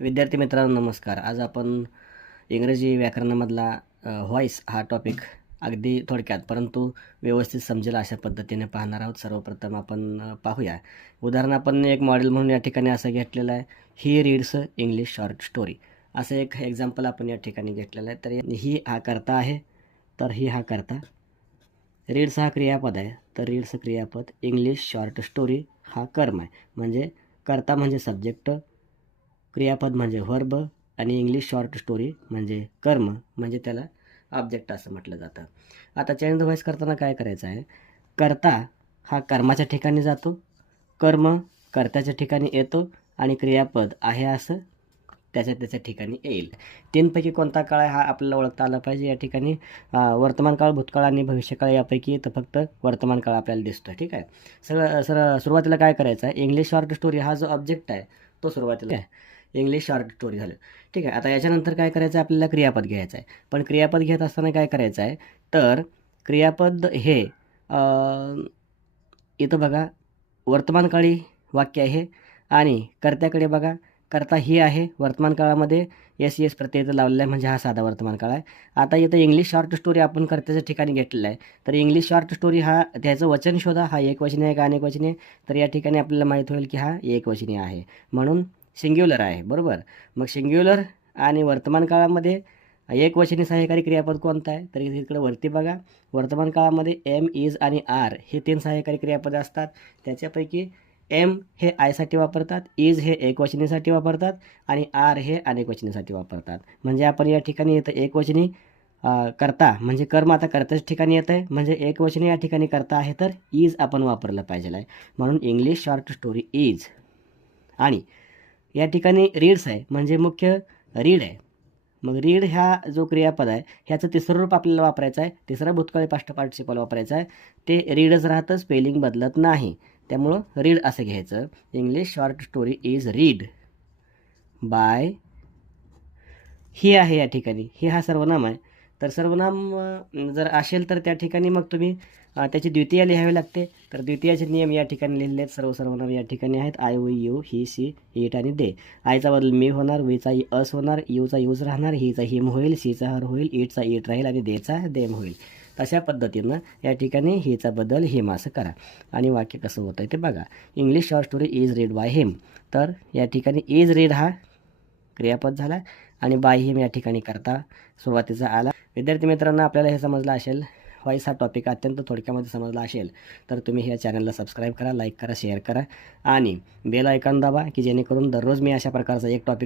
विद्यार्थी मित्रांनो नमस्कार. आज आपण इंग्रजी व्याकरणामधला व्हॉईस हा टॉपिक अगदी थोडक्यात परंतु व्यवस्थित समजेल अशा पद्धतीने पाहणार आहोत. सर्वप्रथम आपण पाहूया. उदाहरण आपण एक मॉडेल म्हणून या ठिकाणी असं घेतलेलं आहे, he reads English short story. असं एक एक्झाम्पल आपण या ठिकाणी घेतलेलं आहे. तर ही हा कर्ता आहे, तर ही हा कर्ता. रीड्स हा क्रियापद आहे, तर रीड्स क्रियापद. इंग्लिश शॉर्ट स्टोरी हा कर्म आहे, म्हणजे कर्ता म्हणजे सब्जेक्ट, क्रियापद म्हणजे व्हर्ब आणि इंग्लिश शॉर्ट स्टोरी म्हणजे कर्म, म्हणजे त्याला ऑब्जेक्ट असं म्हटलं जातं. आता चेंज द व्हॉइस करताना काय करायचं आहे, कर्ता हा कर्माच्या ठिकाणी जातो, कर्म कर्त्याच्या ठिकाणी येतो आणि क्रियापद आहे असं त्याच्या ठिकाणी येईल. तीनपैकी कोणता काळ आहे हा आपल्याला ओळखता आला पाहिजे. या ठिकाणी वर्तमान काळ, भूतकाळ आणि भविष्यकाळ यापैकी तर फक्त वर्तमान काळ आपल्याला दिसतो. ठीक आहे. सुरुवातीला काय करायचं आहे, इंग्लिश शॉर्ट स्टोरी हा जो ऑब्जेक्ट आहे तो सुरुवातीला आहे. इंग्लिश शॉर्ट स्टोरी झालं. ठीक आहे. आता याच्यानंतर काय करायचं आहे, आपल्याला क्रियापद घ्यायचं आहे. पण क्रियापद घेत असताना काय करायचं आहे, तर क्रियापद हे इथं बघा वर्तमानकाळी वाक्य आहे आणि कर्त्याकडे बघा, कर्ता ही आहे. वर्तमान काळामध्ये एस प्रत्यय इथं लावलेला आहे, म्हणजे हा साधा वर्तमान काळ आहे. आता इथं इंग्लिश शॉर्ट स्टोरी आपण कर्त्याच्या ठिकाणी घेतलेला आहे, तर इंग्लिश शॉर्ट स्टोरी हा त्याचं वचन शोधा, हा एकवचनी आहे का अनेकवचनी आहे. तर या ठिकाणी आपल्याला माहीत होईल की हा एकवचनी आहे, म्हणून सिंग्युलर आहे. बरोबर. मग सिंग्युलर आणि वर्तमान काळामध्ये एकवचनी सहाय्यकारी क्रियापद कोणतं आहे, तर इकडे वरती बघा. वर्तमान काळामध्ये एम, इज आणि आर हे 3 सहाय्यकारी क्रियापद असतात. त्याच्यापैकी एम हे आयसाठी वापरतात, इज हे एकवचनीसाठी वापरतात आणि आर हे अनेकवचनीसाठी वापरतात. म्हणजे आपण या ठिकाणी इथं एकवचनी कर्ता म्हणजे कर्म आता कर्त्याच्या ठिकाणी येतं आहे, म्हणजे एकवचनी या ठिकाणी कर्ता आहे, तर इज आपण वापरलं पाहिजे आहे. म्हणून इंग्लिश शॉर्ट स्टोरी इज. आणि या ठिकाणी रीड्स आहे, म्हणजे मुख्य रीड आहे. मग रीड ह्या जो क्रियापद आहे ह्याचं तिसरं रूप आपल्याला वापरायचं आहे. तिसरा भूतकाळी पास्ट पार्टिसिपल वापरायचा आहे. ते रीडच राहतं, स्पेलिंग बदलत नाही. त्यामुळं रीड असं घ्यायचं. English short story is read by. ही आहे या ठिकाणी, ही हा सर्वनाम आहे. तर सर्वनाम जर असेल तर त्या ठिकाणी मग तुम्ही त्याची द्वितीय लिहावी लागते. तर द्वितीयाचे नियम या ठिकाणी लिहिलेले आहेत. सर्व सर्वनाम या ठिकाणी आहेत. I, we, you, he, she, it आणि दे. आयचा बदल मी होणार, वीचा अस होणार, यूचा यूज राहणार, हीचा हिम होईल, सीचा हर होईल, इटचा इट राहील आणि देचा देम होईल. तशा पद्धतीनं या ठिकाणी हिचा बदल हिम असं करा आणि वाक्य कसं होतं ते बघा. English short story is read by him. तर या ठिकाणी इज रीड हा क्रियापद झाला आणि बाय हिम या ठिकाणी करता सुरुवातीचा आला. विद्यार्थी मित्रांनो, आपल्याला हे समजलं असेल, व्हॉइस हा टॉपिक अत्यंत थोडक्यामध्ये समजला असेल, तर तुम्ही ह्या चॅनलला सबस्क्राईब करा, लाईक करा, शेअर करा आणि बेल आयकॉन दाबा, की जेणेकरून दररोज मी अशा प्रकारचा एक टॉपिक